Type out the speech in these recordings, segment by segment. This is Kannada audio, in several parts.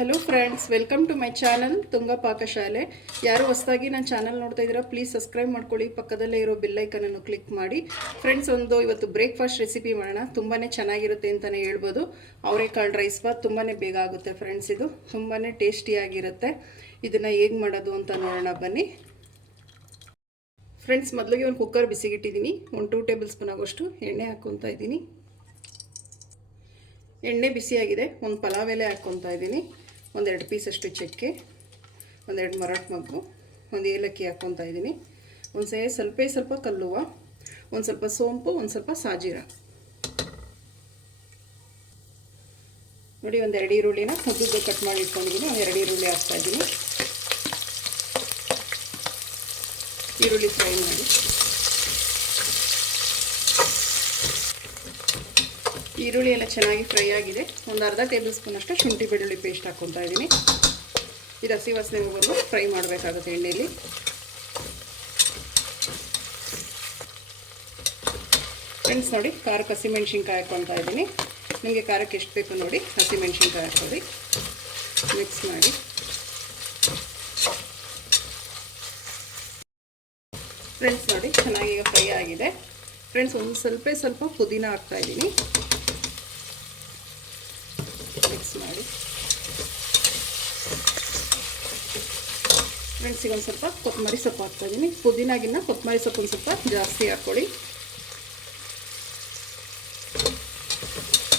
Hello friends, welcome to my channel Tunga Pakashale. ಯಾರು ಹೊಸದಾಗಿ ನನ್ನ ಚಾನಲ್ ನೋಡ್ತಾ ಇದ್ದೀರಾ ಪ್ಲೀಸ್ ಸಬ್ಸ್ಕ್ರೈಬ್ ಮಾಡ್ಕೊಳ್ಳಿ, ಪಕ್ಕದಲ್ಲೇ ಇರೋ ಬೆಲ್ಲೈಕನನ್ನು ಕ್ಲಿಕ್ ಮಾಡಿ. ಫ್ರೆಂಡ್ಸ್, ಇವತ್ತು ಬ್ರೇಕ್ಫಾಸ್ಟ್ ರೆಸಿಪಿ ಮಾಡೋಣ. ತುಂಬಾ ಚೆನ್ನಾಗಿರುತ್ತೆ ಅಂತಲೇ ಹೇಳ್ಬೋದು. ಅವರೆಕಾಳು ರೈಸ್ ಬಾತ್ ತುಂಬಾ ಬೇಗ ಆಗುತ್ತೆ ಫ್ರೆಂಡ್ಸ್. ಇದು ತುಂಬಾ ಟೇಸ್ಟಿಯಾಗಿರುತ್ತೆ. ಇದನ್ನು ಹೇಗೆ ಮಾಡೋದು ಅಂತ ನೋಡೋಣ ಬನ್ನಿ ಫ್ರೆಂಡ್ಸ್. ಮೊದಲಿಗೆ ಒಂದು ಕುಕ್ಕರ್ ಬಿಸಿಗಿಟ್ಟಿದ್ದೀನಿ. ಒಂದು 2 ಟೇಬಲ್ ಸ್ಪೂನ್ ಆಗೋಷ್ಟು ಎಣ್ಣೆ ಹಾಕ್ಕೊತಾ ಇದ್ದೀನಿ. ಎಣ್ಣೆ ಬಿಸಿಯಾಗಿದೆ. ಒಂದು ಪಲಾವ್ ಎಲೆ ಹಾಕ್ಕೊತಾ ಇದ್ದೀನಿ. ಒಂದು 2 ಪೀಸಷ್ಟು ಚಕ್ಕೆ, ಒಂದು 2 ಮರಾಠ ಮೊಗ್ಗು, ಒಂದು ಏಲಕ್ಕಿ ಹಾಕ್ಕೊತಾ ಇದ್ದೀನಿ. ಒಂದು ಸ್ವಲ್ಪ ಕಲ್ಲುವ, ಒಂದು ಸ್ವಲ್ಪ ಸೋಂಪು, ಒಂದು ಸ್ವಲ್ಪ ಸಾಜೀರ ನೋಡಿ. ಒಂದು 2 ಈರುಳ್ಳಿನ ಉದ್ದುದ್ದು ಕಟ್ ಮಾಡಿ ಇಟ್ಕೊಂಡಿದ್ದೀನಿ. ಒಂದು 2 ಈರುಳ್ಳಿ ಹಾಕ್ತಾಯಿದ್ದೀನಿ. ಈರುಳ್ಳಿ ಫ್ರೈ ಮಾಡಿ. ಈರುಳ್ಳಿ ಎಲ್ಲ ಚೆನ್ನಾಗಿ ಫ್ರೈ ಆಗಿದೆ. ಒಂದು ಅರ್ಧ ಟೇಬಲ್ ಸ್ಪೂನ್ ಅಷ್ಟು ಶುಂಠಿ ಬೆಳ್ಳುಳ್ಳಿ ಪೇಸ್ಟ್ ಹಾಕ್ಕೊತಾ ಇದ್ದೀನಿ. ಇದು ಹಸಿ ವಾಸನೆ ಹೋಗೋದು ಫ್ರೈ ಮಾಡಬೇಕಾಗುತ್ತೆ ಎಣ್ಣೆಯಲ್ಲಿ. ಫ್ರೆಂಡ್ಸ್ ನೋಡಿ, ಖಾರಕ್ಕೆ ಹಸಿಮೆಣ್ಸಿನ್ಕಾಯಿ ಹಾಕ್ಕೊತಾ ಇದ್ದೀನಿ. ನಿಮಗೆ ಖಾರಕ್ಕೆ ಎಷ್ಟು ಬೇಕು ನೋಡಿ ಹಸಿಮೆಣ್ಸಿನ್ಕಾಯಿ ಹಾಕ್ಕೊಳ್ಳಿ. ಮಿಕ್ಸ್ ಮಾಡಿ. ಫ್ರೆಂಡ್ಸ್ ನೋಡಿ, ಚೆನ್ನಾಗಿ ಈಗ ಫ್ರೈ ಆಗಿದೆ. ಫ್ರೆಂಡ್ಸ್, ಒಂದು ಸ್ವಲ್ಪ ಪುದೀನ ಹಾಕ್ತಾಯಿದ್ದೀನಿ. ಮಿಕ್ಸ್ ಮಾಡಿ. ಫ್ರೆಂಡ್ಸ್, ಈಗ ಒಂದು ಸ್ವಲ್ಪ ಕೊತ್ತಂಬರಿ ಸೊಪ್ಪು ಹಾಕ್ತಾಯಿದ್ದೀನಿ. ಪುದೀನಾಗಿನ್ನ ಕೊತ್ತಂಬರಿ ಸೊಪ್ಪು ಒಂದು ಸ್ವಲ್ಪ ಜಾಸ್ತಿ ಹಾಕ್ಕೊಳ್ಳಿ.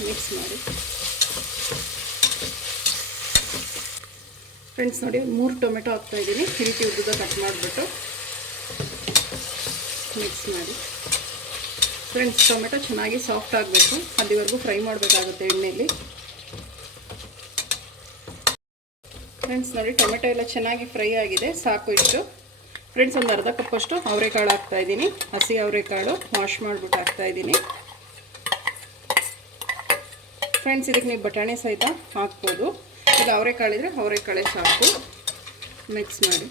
ಮಿಕ್ಸ್ ಮಾಡಿ. ಫ್ರೆಂಡ್ಸ್ ನೋಡಿ, 3 ಟೊಮೆಟೊ ಹಾಕ್ತಾಯಿದ್ದೀನಿ. ಈ ರೀತಿ ಉದ್ದುದ ಕಟ್ ಮಾಡಿಬಿಟ್ಟು ಮಿಕ್ಸ್ ಮಾಡಿ. ಫ್ರೆಂಡ್ಸ್, ಟೊಮೆಟೊ ಚೆನ್ನಾಗಿ ಸಾಫ್ಟ್ ಆಗಬೇಕು, ಅಲ್ಲಿವರೆಗೂ ಫ್ರೈ ಮಾಡಬೇಕಾಗುತ್ತೆ ಎಣ್ಣೆಯಲ್ಲಿ. ಫ್ರೆಂಡ್ಸ್ ನೋಡಿ, ಟೊಮೆಟೊ ಎಲ್ಲ ಚೆನ್ನಾಗಿ ಫ್ರೈ ಆಗಿದೆ, ಸಾಕು ಇಷ್ಟು. ಫ್ರೆಂಡ್ಸ್, ಒಂದು ಅರ್ಧ ಕಪ್ಪಷ್ಟು ಅವರೆಕಾಳು ಹಾಕ್ತಾಯಿದ್ದೀನಿ. ಹಸಿ ಅವರೆಕಾಳು ವಾಶ್ ಮಾಡಿಬಿಟ್ಟು ಹಾಕ್ತಾಯಿದ್ದೀನಿ. ಫ್ರೆಂಡ್ಸ್, ಇದಕ್ಕೆ ನೀವು ಬಟಾಣಿ ಸಹಿತ ಹಾಕ್ಬೋದು. ಈಗ ಅವರೆಕಾಳಿದ್ರೆ ಅವರೆಕಾಳೇ ಸಾಕು. ಮಿಕ್ಸ್ ಮಾಡಿ.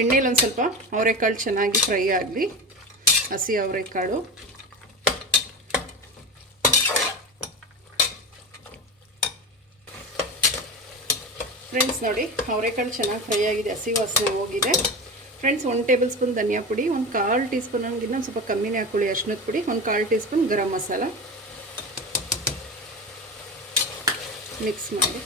ಎಣ್ಣೆಲಿ ಒಂದು ಸ್ವಲ್ಪ ಅವರೆಕಾಳು ಚೆನ್ನಾಗಿ ಫ್ರೈ ಆಗಲಿ. ಹಸಿ ಅವರೆಕಾಳು. ಫ್ರೆಂಡ್ಸ್ ನೋಡಿ, ಅವರೆಕಾಳು ಚೆನ್ನಾಗಿ ಫ್ರೈ ಆಗಿದೆ, ಹಸಿ ವಾಸನೆ ಹೋಗಿದೆ. ಫ್ರೆಂಡ್ಸ್, 1 ಟೇಬಲ್ ಸ್ಪೂನ್ ಧನಿಯಾ ಪುಡಿ, ಒಂದು 1/4 ಟೀ ಸ್ಪೂನ್ ಇನ್ನೊಂದು ಸ್ವಲ್ಪ ಕಮ್ಮಿನೇ ಹಾಕ್ಕೊಳ್ಳಿ ಅರಿಶಿಣದ ಪುಡಿ, ಒಂದು 1/4 tea spoon garam masala. Mix ಮಾಡಿ.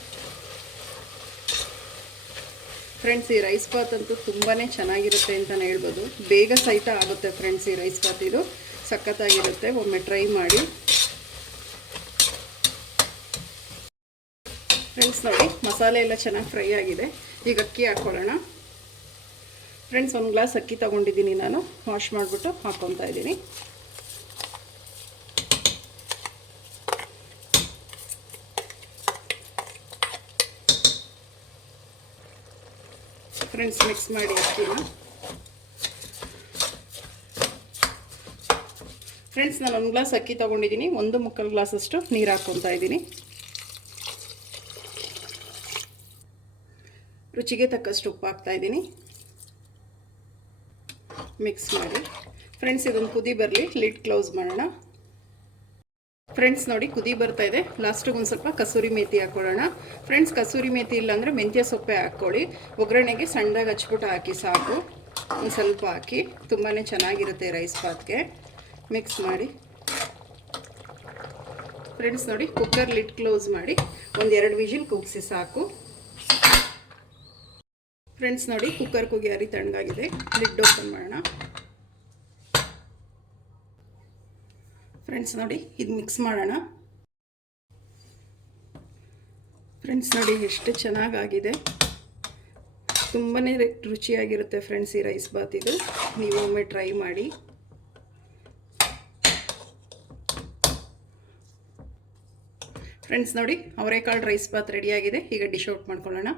ಫ್ರೆಂಡ್ಸ್, ಈ ರೈಸ್ ಬಾತ್ ಅಂತೂ ತುಂಬಾ ಚೆನ್ನಾಗಿರುತ್ತೆ ಅಂತಲೇ ಹೇಳ್ಬೋದು. ಬೇಗ ಸಹಿತ ಆಗುತ್ತೆ ಫ್ರೆಂಡ್ಸ್. ಈ ರೈಸ್ ಬಾತ್ ಇದು ಸಖತ್ತಾಗಿರುತ್ತೆ, ಒಮ್ಮೆ ಟ್ರೈ ಮಾಡಿ. ಫ್ರೆಂಡ್ಸ್ ನೋಡಿ, ಮಸಾಲೆ ಎಲ್ಲ ಚೆನ್ನಾಗಿ ಫ್ರೈ ಆಗಿದೆ. ಈಗ ಅಕ್ಕಿ ಹಾಕ್ಕೊಳ್ಳೋಣ. ಫ್ರೆಂಡ್ಸ್, 1 ಗ್ಲಾಸ್ ಅಕ್ಕಿ ತೊಗೊಂಡಿದ್ದೀನಿ ನಾನು. ವಾಶ್ ಮಾಡಿಬಿಟ್ಟು ಹಾಕ್ಕೊತಾ ಇದ್ದೀನಿ. ಫ್ರೆಂಡ್ಸ್, ಮಿಕ್ಸ್ ಮಾಡಿ ಅಕ್ಕಿನ. ಫ್ರೆಂಡ್ಸ್, ನಾನು 1 ಗ್ಲಾಸ್ ಅಕ್ಕಿ ತೊಗೊಂಡಿದ್ದೀನಿ. 1 ಗ್ಲಾಸಷ್ಟು ನೀರು ಹಾಕ್ಕೊತಾ ಇದ್ದೀನಿ. ರುಚಿಗೆ ತಕ್ಕಷ್ಟು ಉಪ್ಪು ಹಾಕ್ತಾಯಿದ್ದೀನಿ. ಮಿಕ್ಸ್ ಮಾಡಿ. ಫ್ರೆಂಡ್ಸ್, ಇದೊಂದು ಕುದಿ ಬರಲಿ, ಲಿಡ್ ಕ್ಲೋಸ್ ಮಾಡೋಣ. ಫ್ರೆಂಡ್ಸ್ ನೋಡಿ, ಕುದಿ ಬರ್ತಾ ಇದೆ. ಲಾಸ್ಟಿಗೆ ಒಂದು ಸ್ವಲ್ಪ ಕಸೂರಿ ಮೇಥಿ ಹಾಕ್ಕೊಳ್ಳೋಣ. ಫ್ರೆಂಡ್ಸ್, ಕಸೂರಿ ಮೇಥಿ ಇಲ್ಲಾಂದರೆ ಮೆಂತ್ಯ ಸೊಪ್ಪೆ ಹಾಕ್ಕೊಳ್ಳಿ. ಒಗ್ಗರಣೆಗೆ ಸಣ್ಣದಾಗಿ ಹಚ್ಬಿಟ್ಟು ಹಾಕಿ ಸಾಕು. ಒಂದು ಸ್ವಲ್ಪ ಹಾಕಿ, ತುಂಬಾ ಚೆನ್ನಾಗಿರುತ್ತೆ ರೈಸ್ ಬಾತ್ಗೆ. ಮಿಕ್ಸ್ ಮಾಡಿ. ಫ್ರೆಂಡ್ಸ್ ನೋಡಿ, ಕುಕ್ಕರ್ ಲಿಡ್ ಕ್ಲೋಸ್ ಮಾಡಿ ಒಂದು 2 ವಿಜಿಲ್ ಕೂಗಿಸಿ ಸಾಕು. ಫ್ರೆಂಡ್ಸ್ ನೋಡಿ, ಕುಕ್ಕರ್ ಕೂಗಿ ಅರಿ ತಣ್ಣಗಾಗಿದೆ. ಲಿಡ್ ಓಪನ್ ಮಾಡೋಣ. ಫ್ರೆಂಡ್ಸ್ ನೋಡಿ, ಇದು ಮಿಕ್ಸ್ ಮಾಡೋಣ. ಫ್ರೆಂಡ್ಸ್ ನೋಡಿ, ಎಷ್ಟು ಚೆನ್ನಾಗಾಗಿದೆ. ತುಂಬಾ ರುಚಿಯಾಗಿರುತ್ತೆ ಫ್ರೆಂಡ್ಸ್ ಈ ರೈಸ್ ಬಾತ್. ಇದು ನೀವು ಒಮ್ಮೆ ಟ್ರೈ ಮಾಡಿ. ಫ್ರೆಂಡ್ಸ್ ನೋಡಿ, ಅವರೆಕಾಳು ರೈಸ್ ಬಾತ್ ರೆಡಿಯಾಗಿದೆ. ಈಗ ಡಿಶ್ ಔಟ್ ಮಾಡ್ಕೊಳ್ಳೋಣ.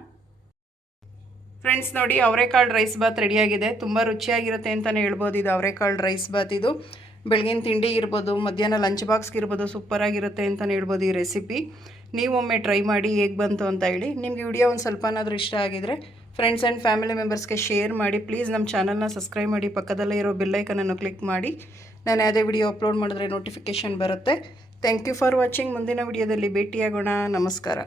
ಫ್ರೆಂಡ್ಸ್ ನೋಡಿ, ಅವರೆಕಾಳು ರೈಸ್ ಬಾತ್ ರೆಡಿಯಾಗಿದೆ. ತುಂಬ ರುಚಿಯಾಗಿರುತ್ತೆ ಅಂತಲೇ ಹೇಳ್ಬೋದು. ಇದು ಅವರೆಕಾಳು ರೈಸ್ ಬಾತ್ ಇದು ಬೆಳಗಿನ ತಿಂಡಿ ಇರ್ಬೋದು, ಮಧ್ಯಾಹ್ನ ಲಂಚ್ ಬಾಕ್ಸ್ಗೆ ಇರ್ಬೋದು, ಸೂಪರಾಗಿರುತ್ತೆ ಅಂತಲೇ ಹೇಳ್ಬೋದು ಈ ರೆಸಿಪಿ. ನೀವೊಮ್ಮೆ ಟ್ರೈ ಮಾಡಿ ಹೇಗೆ ಬಂತು ಅಂತ ಹೇಳಿ. ನಿಮಗೆ ವಿಡಿಯೋ ಒಂದು ಸ್ವಲ್ಪನಾದರೂ ಇಷ್ಟ ಆಗಿದರೆ ಫ್ರೆಂಡ್ಸ್ ಆ್ಯಂಡ್ ಫ್ಯಾಮಿಲಿ ಮೆಂಬರ್ಸ್ಗೆ ಶೇರ್ ಮಾಡಿ. ಪ್ಲೀಸ್ ನಮ್ಮ ಚಾನಲ್ನ ಸಬ್ಸ್ಕ್ರೈಬ್ ಮಾಡಿ, ಪಕ್ಕದಲ್ಲೇ ಇರೋ ಬೆಲ್ಲೈಕನನ್ನು ಕ್ಲಿಕ್ ಮಾಡಿ. ನಾನು ಯಾವುದೇ ವಿಡಿಯೋ ಅಪ್ಲೋಡ್ ಮಾಡಿದ್ರೆ ನೋಟಿಫಿಕೇಷನ್ ಬರುತ್ತೆ. Thank you for watching. ಮುಂದಿನ ವಿಡಿಯೋದಲ್ಲಿ ಭೇಟಿಯಾಗೋಣ. ನಮಸ್ಕಾರ.